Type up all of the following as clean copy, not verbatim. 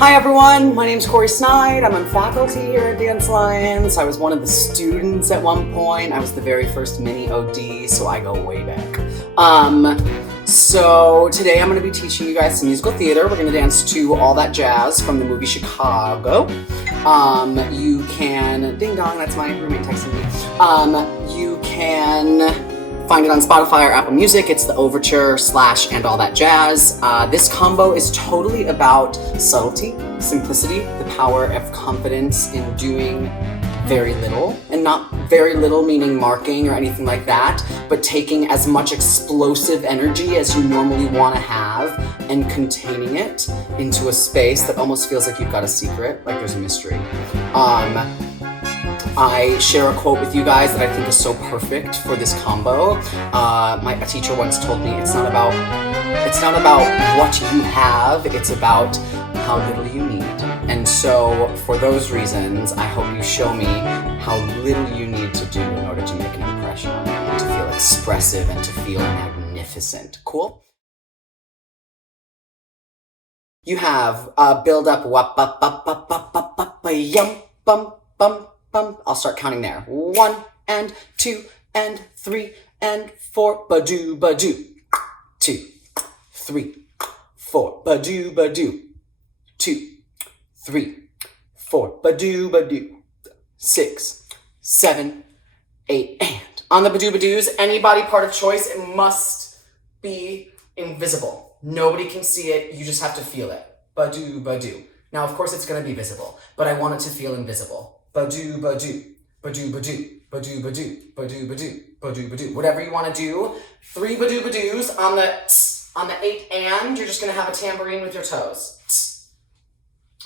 Hi everyone, my name's Corey Snide. I'm on faculty here at Dance Alliance. I was one of the students at one point. I was the very first mini OD, so I go way back. So today I'm going to be teaching you guys some musical theater. We're going to dance to All That Jazz from the movie Chicago. You can, ding dong, that's my roommate texting me. You can find it on Spotify or Apple Music. It's the Overture / and All That Jazz. This combo is totally about subtlety, simplicity, the power of confidence in doing very little, and not very little meaning marking or anything like that, but taking as much explosive energy as you normally want to have and containing it into a space that almost feels like you've got a secret, like there's a mystery. I share a quote with you guys that I think is so perfect for this combo. A teacher once told me it's not about what you have, it's about how little you need. And so for those reasons, I hope you show me how little you need to do in order to make an impression on me and to feel expressive and to feel magnificent. Cool? You have build up wap up up up up up up yum bum bum bum. I'll start counting there. 1 and 2 and 3 and 4. Ba-doo, ba-doo. 2, 3, 4. Ba-doo, ba-doo. 2, 3, 4. Ba-doo, ba-doo. 6, 7, 8. And on the ba-doo, ba-doos, any body part of choice, it must be invisible. Nobody can see it. You just have to feel it. Ba-doo, ba-doo. Now, of course, it's going to be visible, but I want it to feel invisible. Ba-doo, ba-doo, ba-doo, ba-doo, ba-doo, ba-doo, ba-doo, ba-doo, ba-doo, ba-doo. Whatever you want to do. 3 ba-doo, ba-doos on the 8 and you're just going to have a tambourine with your toes.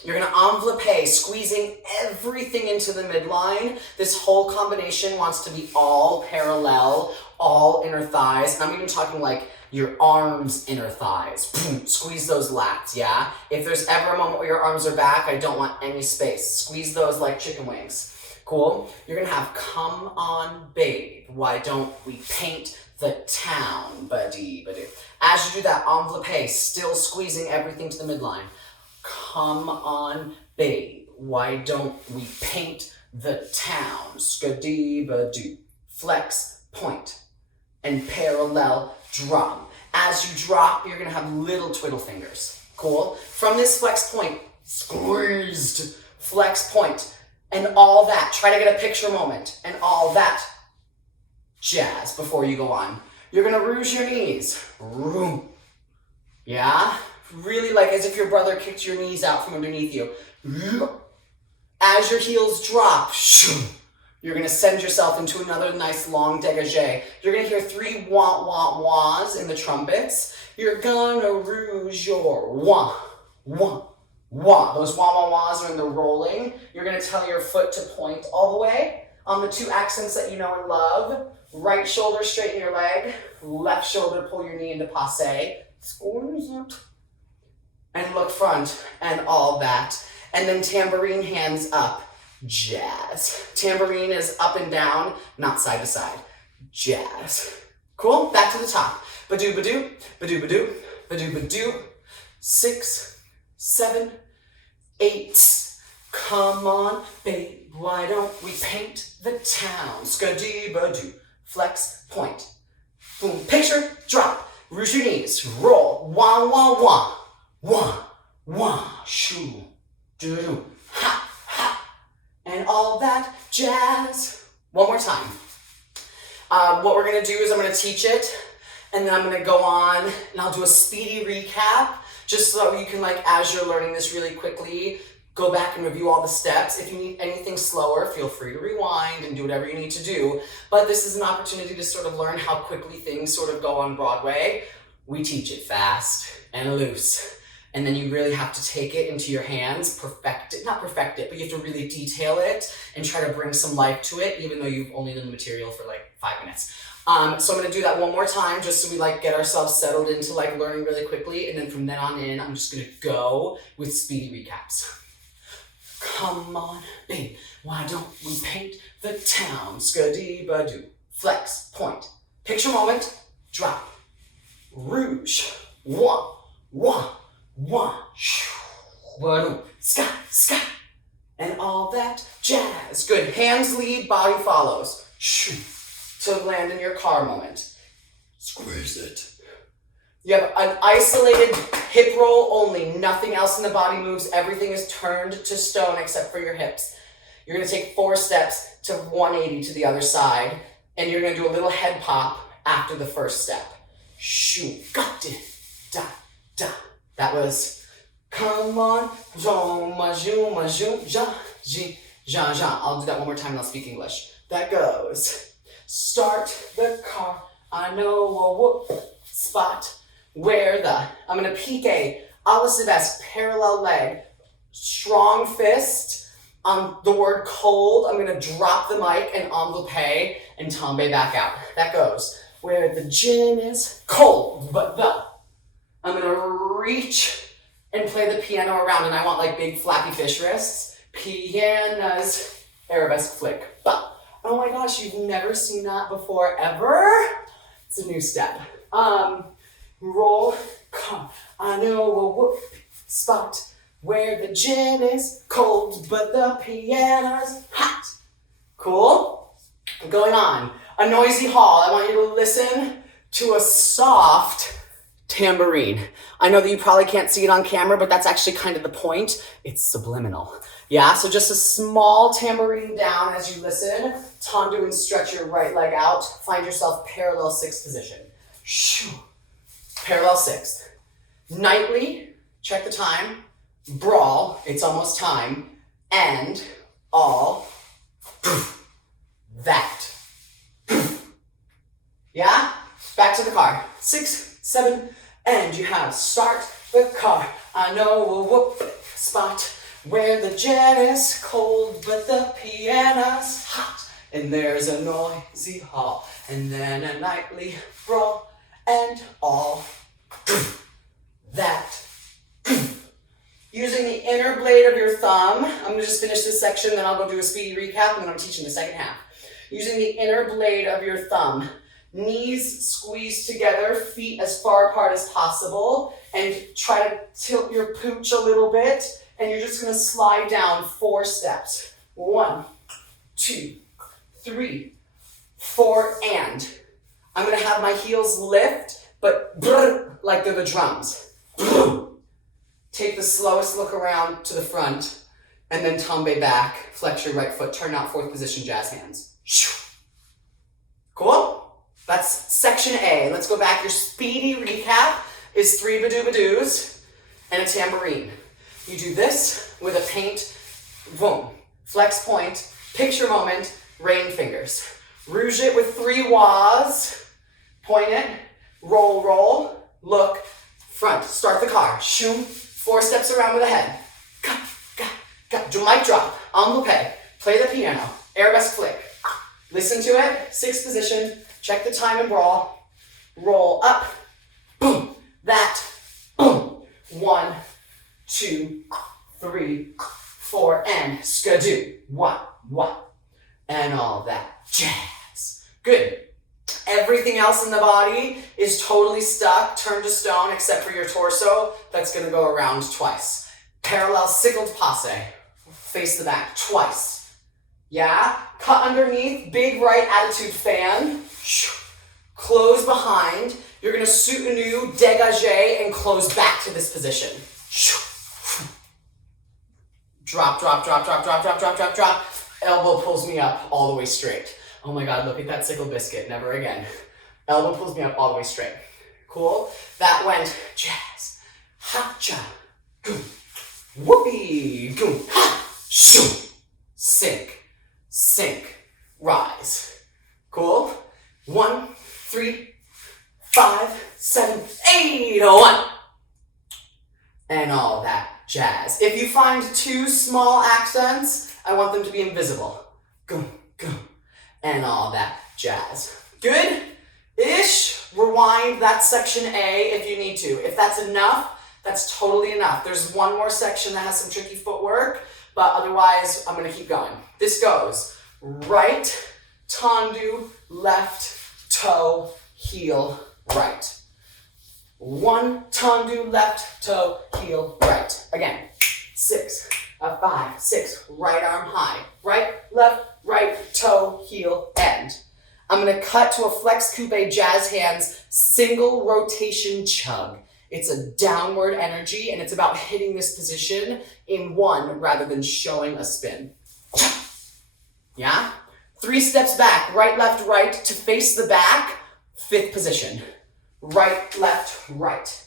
You're going to envelope, squeezing everything into the midline. This whole combination wants to be all parallel, all inner thighs. And I'm even talking like your arms, inner thighs. Squeeze those lats, yeah? If there's ever a moment where your arms are back, I don't want any space. Squeeze those like chicken wings. Cool? You're gonna have Come On Babe. Why don't we paint the town? Ba-dee, ba-doo. As you do that envelope, still squeezing everything to the midline. Come on, babe. Why don't we paint the town? Skadee, ba-doo. Flex, point, and parallel drum. As you drop, you're gonna have little twiddle fingers. Cool? From this flex point, squeezed, flex point, and all that. Try to get a picture moment, and all that jazz before you go on. You're gonna rouge your knees. Room. Yeah? Really like as if your brother kicked your knees out from underneath you. As your heels drop, you're gonna send yourself into another nice long dégagé. You're gonna hear 3 wah-wah-wahs in the trumpets. You're gonna rouge your wah, wah, wah. Those wah-wah-wahs are in the rolling. You're gonna tell your foot to point all the way on the 2 accents that you know and love. Right shoulder, straighten your leg. Left shoulder, pull your knee into passe. Squeeze it. And look front and all that. And then tambourine hands up. Jazz. Tambourine is up and down, not side to side. Jazz. Cool? Back to the top. Ba-doo, ba-doo, ba-doo, ba-doo, ba-doo, ba-doo. 6, 7, 8. Come on, babe, why don't we paint the town? Skadee, ba-doo. Flex, point. Boom, picture, drop. Rouge your knees. Roll. Wah, wah, wah. Wah, wah, shoo. Doo-doo. Ha, ha. And all that jazz. One more time. What we're gonna do is I'm gonna teach it, and then I'm gonna go on and I'll do a speedy recap, just so you can, like, as you're learning this really quickly, go back and review all the steps. If you need anything slower, feel free to rewind and do whatever you need to do. But this is an opportunity to sort of learn how quickly things sort of go on Broadway. We teach it fast and loose. And then you really have to take it into your hands, not perfect it, but you have to really detail it and try to bring some life to it, even though you've only done the material for like 5 minutes. So I'm gonna do that one more time, just so we like get ourselves settled into like learning really quickly. And then from then on in, I'm just gonna go with speedy recaps. Come on, babe, why don't we paint the town? Skadee-ba-doo. Flex, point. Picture moment, drop. Rouge. One, one. One, Waru, ska, ska, and all that jazz. Good. Hands lead, body follows. Shoo, to land in your car moment. Squeeze it. You have an isolated hip roll only. Nothing else in the body moves. Everything is turned to stone except for your hips. You're going to take 4 steps to 180 to the other side, and you're going to do a little head pop after the first step. Shoo, got it, da, da. That was, come on, zoma, zuma, zoom, ja, ji, ja, ja. I'll do that one more time and I'll speak English. That goes, start the car, I know a whoop spot where the, I'm going to pique, ala Sylvestre, parallel leg, strong fist. On the word cold, I'm going to drop the mic and envelope and tombe back out. That goes, where the gin is cold, but the, I'm going to reach and play the piano around, and I want like big flappy fish wrists. Pianos, arabesque flick. But, oh my gosh, you've never seen that before, ever? It's a new step. Roll, come, I know a whoop spot where the gin is cold, but the piano's hot. Cool? Going on. A noisy hall. I want you to listen to a soft tambourine. I know that you probably can't see it on camera, but that's actually kind of the point. It's subliminal. Yeah, so just a small tambourine down as you listen. Tendu and stretch your right leg out. Find yourself parallel 6 position. Shoo. Parallel 6. Nightly, check the time. Brawl, it's almost time, and all that. Yeah? Back to the car. 6, 7, and you have start the car. I know a whoop spot where the gin is cold, but the piano's hot. And there's a noisy hall, and then a nightly brawl, and all that. Using the inner blade of your thumb, I'm going to just finish this section, then I'll go do a speedy recap, and then I'm teaching the second half. Using the inner blade of your thumb, knees squeeze together, feet as far apart as possible, and try to tilt your pooch a little bit, and you're just going to slide down 4 steps. 1, 2, 3, 4, and. I'm going to have my heels lift, but brr, like they're the drums. Brr. Take the slowest look around to the front, and then tombe back, flex your right foot, turn out 4th position, jazz hands. Cool? That's section A. Let's go back. Your speedy recap is 3 badoo-badoos and a tambourine. You do this with a paint, boom, flex point, picture moment, rain fingers. Rouge it with 3 wahs, point it, roll, roll, look, front, start the car, shoom, 4 steps around with the head. Do mic drop. Envelope. Play the piano. Arabesque flick. Listen to it. 6th position. Check the time and brawl. Roll up. Boom. That. Boom. 1, 2, 3, 4, and skadoo. 1, 1. And all that jazz. Good. Everything else in the body is totally stuck, turned to stone, except for your torso. That's going to go around twice. Parallel sickled passe. Face the back twice. Yeah? Cut underneath, big right attitude fan. Close behind. You're going to soutenu, dégagé, and close back to this position. Drop, drop, drop, drop, drop, drop, drop, drop, drop. Elbow pulls me up all the way straight. Oh my God, look at that sickle biscuit, never again. Elbow pulls me up all the way straight. Cool? That went jazz, ha-cha, goom, whoopee, goom, ha, shoo, sink, sink, rise. Cool? 1, 3, 5, 7, 8, 1. And all that jazz. If you find 2 small accents, I want them to be invisible. Goom, goom. And all that jazz. Good-ish. Rewind that section A if you need to. If that's enough, that's totally enough. There's one more section that has some tricky footwork, but otherwise, I'm going to keep going. This goes right, tendu, left, toe, heel, right. 1, tendu, left, toe, heel, right. Again. 6, a 5, 6, right arm high, right, left, right, toe, heel, end. I'm gonna cut to a flex coupe jazz hands, single rotation chug. It's a downward energy and it's about hitting this position in one rather than showing a spin. Yeah? 3 steps back, right, to face the back, 5th position. Right, left, right.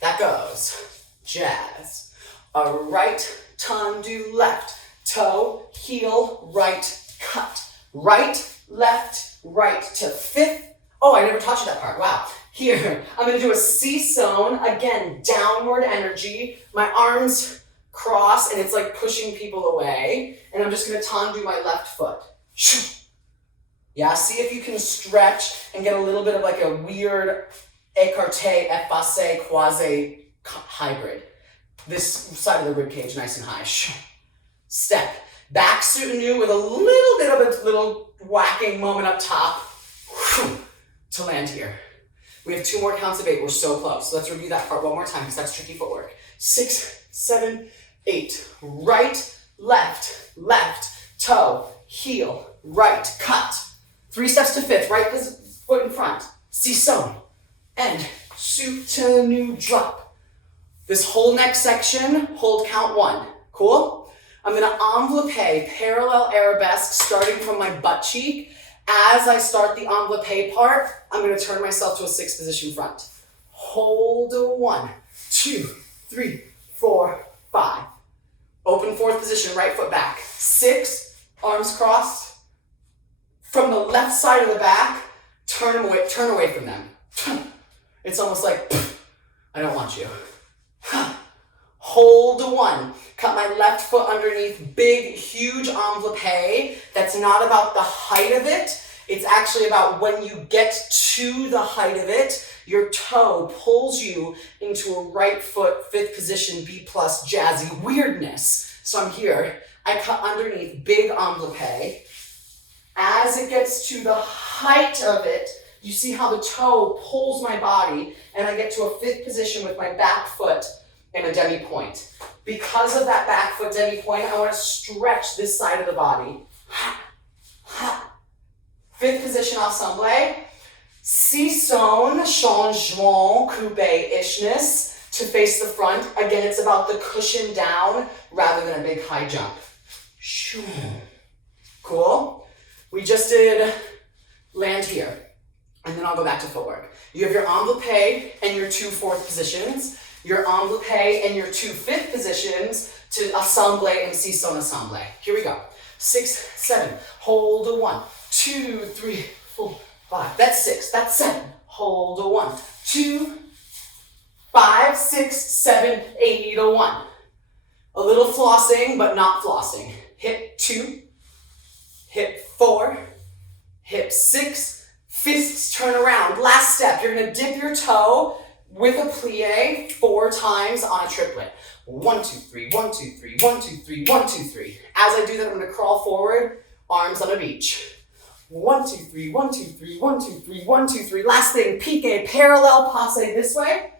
That goes. Jazz. A right, tendu, left. Toe, heel, right, cut. Right, left, right to 5th. Oh, I never taught you that part. Wow. Here, I'm going to do a C-zone. Again, downward energy. My arms cross, and it's like pushing people away. And I'm just going to tendu my left foot. Yeah, see if you can stretch and get a little bit of like a weird écarté, effacé, croisé hybrid. This side of the rib cage, nice and high. Step. Back soutenu with a little bit of a little whacking moment up top to land here. We have 2 more counts of 8. We're so close. Let's review that part one more time because that's tricky footwork. 6, 7, 8. Right, left, toe, heel, right, cut. 3 steps to 5th, right foot in front. C-zone, end, soutenu, drop. This whole next section, hold count 1. Cool? I'm gonna envelope, parallel arabesque, starting from my butt cheek. As I start the envelope part, I'm gonna turn myself to a 6th position front. Hold a 1, 2, 3, 4, 5. Open 4th position, right foot back. 6, arms crossed. From the left side of the back, turn away from them. It's almost like, I don't want you. Hold a 1. Cut my left foot underneath, big, huge envelope. That's not about the height of it. It's actually about when you get to the height of it, your toe pulls you into a right foot, 5th position, B+ jazzy weirdness. So I'm here. I cut underneath, big envelope. As it gets to the height of it, you see how the toe pulls my body, and I get to a 5th position with my back foot and a demi-point. Because of that back foot demi-point, I want to stretch this side of the body. 5th position ensemble. C-zone, changement, coupe-ishness to face the front. Again, it's about the cushion down rather than a big high jump. Cool? We just did land here, and then I'll go back to footwork. You have your envelope and your 2 4th positions, your envelope and your 2 5th positions to assemble and C-zone assemble. Here we go. 6, 7, hold a 1, 2, 3, 4, 5. That's 6, that's 7. Hold a 1, 2, 5, 6, 7, 8, a 1. A little flossing, but not flossing. Hip 2, hip 4, hip 6, fists turn around. Last step, you're gonna dip your toe with a plie 4 times on a triplet. 1, 2, 3, 1, 2, 3, 1, 2, 3, 1, 2, 3. As I do that, I'm gonna crawl forward, arms on a beach. 1, 2, 3, 1, 2, 3, 1, 2, 3, 1, 2, 3. Last thing, pique, parallel passe this way.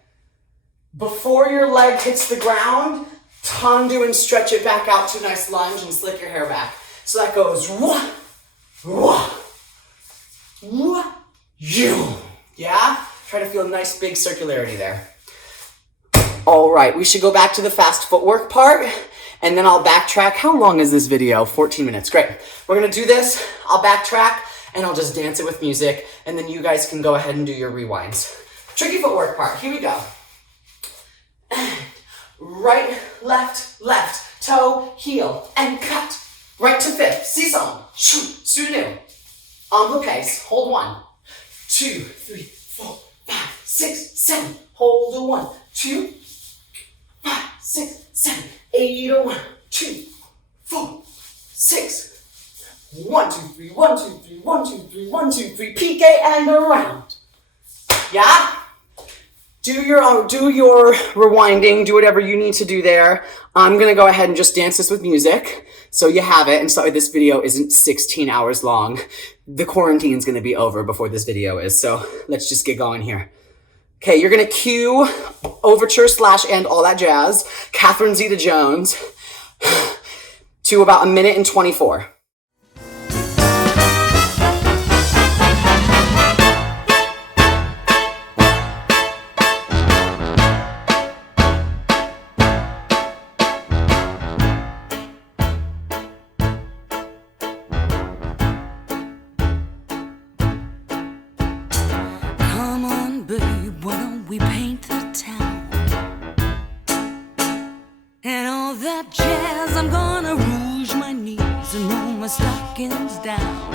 Before your leg hits the ground, tendu and stretch it back out to a nice lunge and slick your hair back. So that goes wah, wah, wah, you. Yeah? Try to feel a nice big circularity there. All right, we should go back to the fast footwork part, and then I'll backtrack. How long is this video? 14 minutes. Great. We're gonna do this. I'll backtrack, and I'll just dance it with music, and then you guys can go ahead and do your rewinds. Tricky footwork part. Here we go. Right, left, toe, heel, and cut. Right to 5th, C-zone, soutenu, envelope, hold 1, 2, 3, 4, 5, 6, 7, hold a 1, 2, 5, 6, 7, 8, a 1, 2, 4, 6, 1, 2, 3, 1, 2, 3, 1, 2, 3, 1, 2, 3, pique and around. Yeah? Do your rewinding, do whatever you need to do there. I'm gonna go ahead and just dance this with music, so you have it. And sorry, this video isn't 16 hours long. The quarantine's gonna be over before this video is, so let's just get going here. Okay, you're gonna cue overture / and all that jazz, Catherine Zeta-Jones, to about 1:24. Come on, babe, why don't we paint the town? And all that jazz, I'm gonna rouge my knees and roll my stockings down.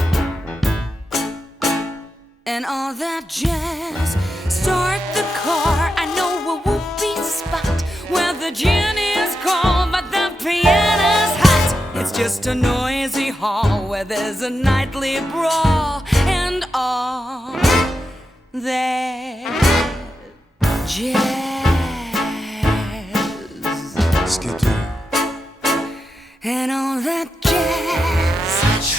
And all that jazz, start the car. I know a whoopee spot where the gin is cold, but the piano's hot. It's just a noisy hall where there's a nightly brawl and all that jazz. Skittle. And all that jazz.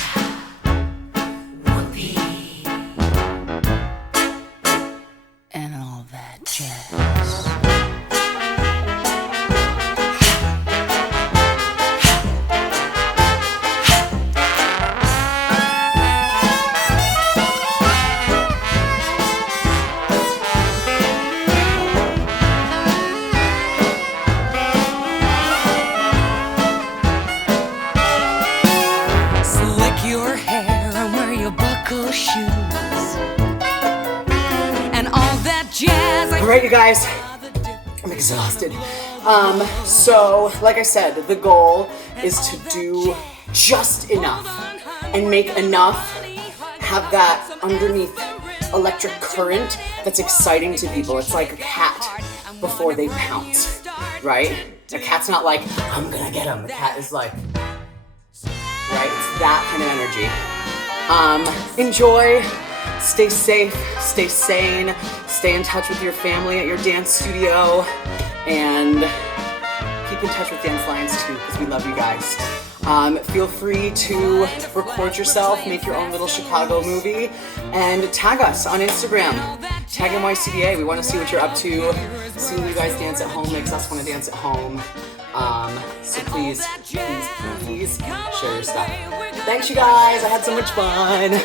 Whoopee. And all that jazz. Shoes and all that jazz. All right, you guys, I'm exhausted. So like I said, the goal is to do just enough and make enough, have that underneath electric current that's exciting to people. It's like a cat before they pounce, right? A cat's not like, I'm gonna get him. The cat is like, right? It's that kind of energy. Enjoy, stay safe, stay sane, stay in touch with your family at your dance studio, and keep in touch with Dance Lions too, because we love you guys. Feel free to record yourself, make your own little Chicago movie, and tag us on Instagram. Tag NYCDA. We want to see what you're up to. Seeing you guys dance at home makes us want to dance at home. So please share your stuff. Thanks, you guys. I had so much fun.